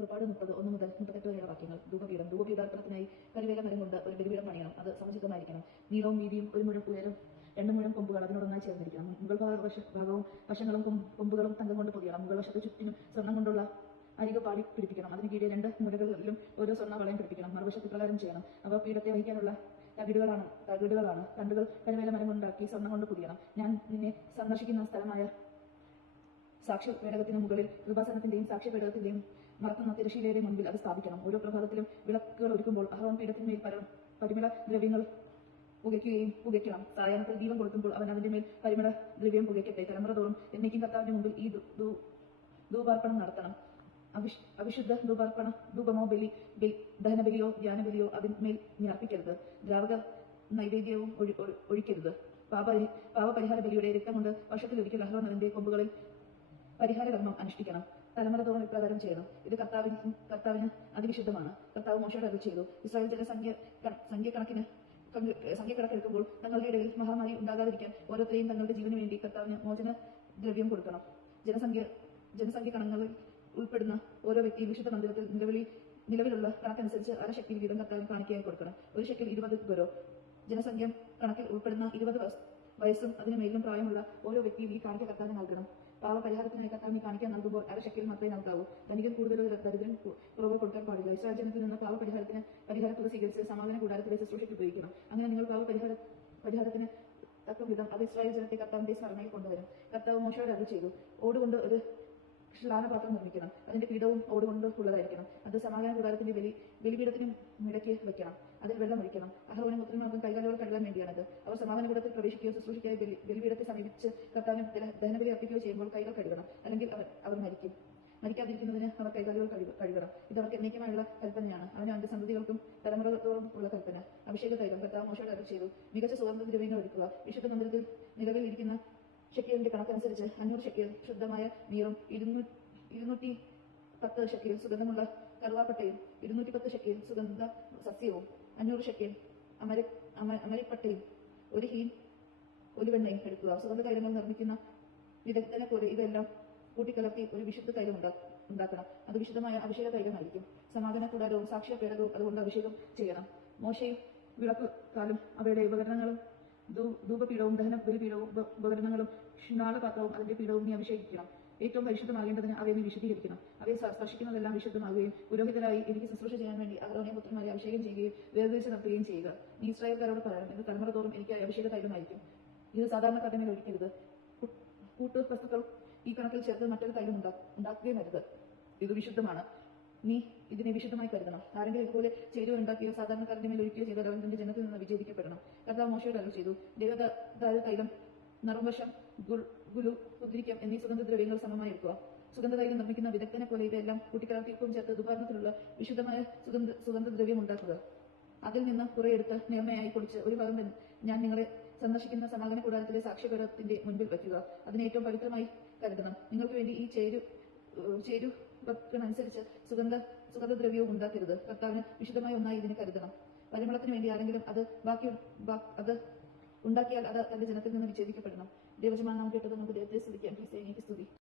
പുറപ്പാട് മുപ്പത് ഒന്ന് മുതൽ മുപ്പത്തെട്ട് വരെയുള്ള വാക്യങ്ങൾ ധൂപപീഠം ധൂപപീഠാർപ്പണത്തിനായി കരിവേല മരം കൊണ്ട് ഒരു ബലിപീഠം പണിയണം അത് സമചിതമായിരിക്കണം നീളവും വീതിയും ഒരു മുഴം ഉയരം രണ്ട് മുഴം കൊമ്പുകൾ അതിനോടൊന്നായി ചേർന്നിരിക്കണം. മുകൾ ഭാഗ ഭാഗവും വശങ്ങളും കൊമ്പുകളും തങ്കം കൊണ്ട് പൊതിയണം. മുകൾ വശത്ത് ചുറ്റിനും സ്വർണം കൊണ്ടുള്ള അരിക പാടി പിടിപ്പിക്കണം. അതിന് കീഴിൽ രണ്ട് മുടകളിലും ഓരോ സ്വർണ വളയം പിടിപ്പിക്കണം. മറുവശത്ത് പ്രകാരം ചെയ്യണം. അവ പീഠത്തെ വഹിക്കാനുള്ള തകിടുകളാണ് തകിടുകളാണ്. തണ്ടുകൾ കരിവേല മരം കൊണ്ടാക്കി സ്വർണം കൊണ്ട് പൊതിയണം. ഞാൻ നിന്നെ സന്ദർശിക്കുന്ന സ്ഥലമായ സാക്ഷ്യ പേടകത്തിന് മുകളിൽ കൃപാസനത്തിന്റെയും സാക്ഷ്യ പേടകത്തിന്റെയും മറക്കുന്ന തിരശീലയുടെ മുൻപിൽ അത് സ്ഥാപിക്കണം. ഓരോ പ്രഭാതത്തിലും വിളക്കുകൾ ഒരുക്കുമ്പോൾ അഹ്റോൻ പീഠത്തിന്മേൽ പര- പരിമള ദ്രവ്യങ്ങൾ പുകയ്ക്കുകയും പുകയ്ക്കണം. സായാഹ്നത്തിൽ ദീപം കൊളുത്തുമ്പോൾ അവൻ അതിന്റെ മേൽ പരിമള ദ്രവ്യം പുകയ്ക്കട്ടെ. തലമുറ തോറും എന്നേക്കും കർത്താവിന്റെ മുമ്പിൽ ഈ ധൂപാർപ്പണം നടത്തണം. അവിശ്- അവിശുദ്ധ ധൂപാർപ്പണ ധൂപമോ ബലി ബലി- ദഹനബലിയോ ധ്യാനബലിയോ അതിന്മേൽ നീ ദ്രാവക നൈവേദ്യവും ഒഴി- ഒഴി- ഒഴിക്കരുത്. പാപ പാപപരിഹാര ബലിയുടെ രക്തം കൊണ്ട് വർഷത്തിലൊരിക്കൽ അഹ്റോൻ അതിന്റെ കൊമ്പുകളിൽ പരിഹാര കർമ്മം അനുഷ്ഠിക്കണം. തലമുറതോറും ഇപ്രകാരം ചെയ്യണം. ഇത് കർത്താവിന് കർത്താവിന് അതിവിശുദ്ധമാണ്. കർത്താവ് മോശയോട് അത് ചെയ്തു. ഇസ്രായേൽ ജനസംഖ്യ കണ- സംഖ്യക്കണക്കിന് സംഖ്യക്കണക്കെടുക്കുമ്പോൾ തങ്ങളുടെ ഇടയിൽ മഹാമാരി ഉണ്ടാകാതിരിക്കാൻ ഓരോരുത്തരെയും തങ്ങളുടെ ജീവന് വേണ്ടി കർത്താവിന് മോചന ദ്രവ്യം കൊടുക്കണം. ജനസംഖ്യ ജനസംഖ്യ കണങ്ങളിൽ ഉൾപ്പെടുന്ന ഓരോ വ്യക്തിയും വിശുദ്ധ മന്ദിരത്തിൽ നിലവിളി നിലവിലുള്ള കണക്കനുസരിച്ച് അരശക്തി വീതം കർത്താവിന് കാണിക്കയായി കൊടുക്കണം. ഒരു ശക്തിയിൽ ഇരുപത് പേരോ ജനസംഖ്യ കണക്കിൽ ഉൾപ്പെടുന്ന ഇരുപത് വയസ്- വയസ്സും അതിന് മേലും പ്രായമുള്ള ഓരോ വ്യക്തിയും ഈ കാണിക്ക കർത്താവിന് നൽകണം. പാവപരിഹാരത്തിനായി കർത്താവിനെ കാണിക്കാൻ നൽകുമ്പോൾ അരശക്തിയിൽ മാത്രമേ നൽകാവൂ. ധനികൻ കൂടുതൽ ദരിദ്രൻ കുറവ് കൊടുക്കാൻ പാടില്ല. ഇസ്രായേൽ ജനത്തിൽ നിന്ന് പാവപരിഹാരത്തിന് പരിഹാര തുക സ്വീകരിച്ച് സമാധാന കൂടാരത്തിലെ ശുശ്രൂഷയ്ക്ക് ഉപയോഗിക്കണം അങ്ങനെ നിങ്ങൾ പാവപരിഹാര പരിഹാരത്തിന് തക്ക വിധം അത് ഇസ്രായേൽ ജനത്തെ കർത്താവിന്റെ സ്മരണയിൽ കൊണ്ടുവരും. കർത്താവ് മോശയോട് അത് ചെയ്തു. ഓടുകൊണ്ട് ഒരു ശ്ലാനപാത്രം നിർമ്മിക്കണം. അതിന്റെ പീഠവും ഓടുകൊണ്ട് ഉള്ളതായിരിക്കണം. അത് സമാധാന കൂടാരത്തിന്റെ ബലി ബലിപീഠത്തിന് അവർ സമാധാന കൂടത്തിൽ പ്രവേശിക്കുകയോ ശുശ്രൂഷയ്ക്കായി ബലി ബലിപീഠത്തെ സമീപിച്ച് കർത്താവിന് ദഹനബലി അർപ്പിക്കുകയോ ചെയ്യുമ്പോൾ കൈകൾ കഴുകണം. അല്ലെങ്കിൽ അവർ അവർ മരിക്കും. മരിക്കാതിരിക്കുന്നതിന് അവർ കൈകാലുകൾ കഴുക- കഴുകണം. ഇത് അവർക്ക് എന്നേക്കുമായുള്ള കൽപ്പനയാണ്. അവന് അവന്റെ സന്തതികൾക്കും തലമുറകളോളം ഉള്ള കൽപ്പന. അഭിഷേക തൈലം കർത്താവ് മോശയുടെ അത് ചെയ്തു. മികച്ച സുഗന്ധ ദ്രവ്യങ്ങൾ എടുക്കുക വിശുദ്ധ മന്ദിരത്തിൽ നിലവിൽ ഇരിക്കുന്ന ഷെക്കിയലിന്റെ കണക്കനുസരിച്ച് അഞ്ഞൂറ് ഷെക്കിയൽ ശുദ്ധമായ നീറും ഇരുന്നൂറ്റി ഇരുന്നൂറ്റി പത്ത് ഷെക്കിയൽ സുഗന്ധമുള്ള കറുവാപ്പട്ടയും ഇരുന്നൂറ്റി പത്ത് ഷെക്കിയൽ സുഗന്ധ സസ്യവും അഞ്ഞൂറ് ഷെക്കിയൽ അമര അമ- അമരിപ്പട്ടയും ഒരു ഹീൻ ഒലിവെണ്ണയും എടുക്കുക. സുഗന്ധ തൈലങ്ങൾ നിർമ്മിക്കുന്ന വിദഗ്ധനെ പോലെ ഇതെല്ലാം കൂട്ടിക്കലർത്തി ഒരു വിശുദ്ധ തൈലം ഉണ്ടാ- ഉണ്ടാക്കണം. അത് വിശുദ്ധമായ അഭിഷേക തൈലമായിരിക്കും. സമാധാന കൂടാരവും സാക്ഷ്യ പേടകവും അതുകൊണ്ട് അഭിഷേകം ചെയ്യണം. മോശയും വിളക്ക് കാലും അവയുടെ ഉപകരണങ്ങളും ധൂപപീഠവും ദഹന ബലിപീഠവും ഉപ- ഉപകരണങ്ങളും ക്ഷണാളപാത്രവും അതിന്റെ പീഠവും നീ അഭിഷേകിക്കണം. ഏറ്റവും പരിശുദ്ധമാകേണ്ടതിന് അവയെ വിശുദ്ധീകരിക്കണം. അവയെ സ്പ- സ്പർശിക്കുന്നതെല്ലാം വിശുദ്ധമാകുകയും പുരോഹിതരായി എനിക്ക് ശുശ്രൂഷ ചെയ്യാൻ വേണ്ടി അഹ്റോനെ പുത്രന്മാരെ അഭിഷേകം ചെയ്യുകയും വേർതിരിച്ച് നടത്തുകയും ചെയ്യുക. നീ ഇസ്രായേൽക്കാരോട് പറയണം. ഇത് തലമുറ തോറും എനിക്ക് അഭിഷേക തൈലമായിരിക്കും ഇത് സാധാരണക്കാരുടെ മേൽ ഒഴിക്കരുത് കൂട്ടു വസ്തുക്കൾ ഈ കണക്കിൽ ചേർത്ത് മറ്റൊരു തൈലം ഉണ്ടാ- ഉണ്ടാക്കുകയും അരുത്. ഇത് വിശുദ്ധമാണ്. നീ ഇതിനെ വിശുദ്ധമായി കരുതണം. ആരെങ്കിലും ഇതുപോലെ ചേരുവ ഉണ്ടാക്കിയോ സാധാരണക്കാരന്റെ മേൽ ഒഴിക്കുകയോ ചെയ്താൽ അവൻ ജനത്തിൽ നിന്ന് വിജയിക്കപ്പെടണം കർത്താവ് മോശയോട് അരുൾ ചെയ്തു. ദേവദാരു തൈലം നറുംവശം ഗുൽ- ഗുലു കുതിരിക്കം എന്നീ സുഗന്ധദ്രവ്യങ്ങൾ സമമായി എടുക്കുക സുഗന്ധതൈലം നിർമ്മിക്കുന്ന വിദഗ്ധനെ പോലെ ഇവയെല്ലാം കൂട്ടിക്കലർത്തി ഉപ്പും ചേർത്ത് ദുപാരണത്തിലുള്ള വിശുദ്ധമായ സുഗന്ധ സുഗന്ധദ്രവ്യം ഉണ്ടാക്കുക. അതിൽ നിന്ന് കുറെ എടുത്ത് നേർമയായി കുടിച്ച് ഒരു ഭാഗം ഞാൻ നിങ്ങളെ സന്ദർശിക്കുന്ന സമാഗമന കൂടാരത്തിലെ സാക്ഷ്യപരത്തിന്റെ മുൻപിൽ വയ്ക്കുക. അതിനെ ഏറ്റവും പവിത്രമായി കരുതണം. നിങ്ങൾക്ക് വേണ്ടി ഈ ചേരു ചേരു അനുസരിച്ച് സുഗന്ധ സുഗന്ധദ്രവ്യവും ഉണ്ടാക്കരുത്. കർത്താവിന് വിശുദ്ധമായ ഒന്നായി ഇതിനെ കരുതണം. പരിമളത്തിന് വേണ്ടി ആരെങ്കിലും അത് ബാക്കി അത് ഉണ്ടാക്കിയാൽ അത് തന്റെ ജനത്തിൽ നിന്ന് വിച്ഛേദിക്കപ്പെടണം. ദൈവജമാനം കേട്ടത് നമുക്ക് ദൈവത്തെ സ്തുതിക്കാം. ക്രിസ്ത്യാനിക്ക് സ്തുതി.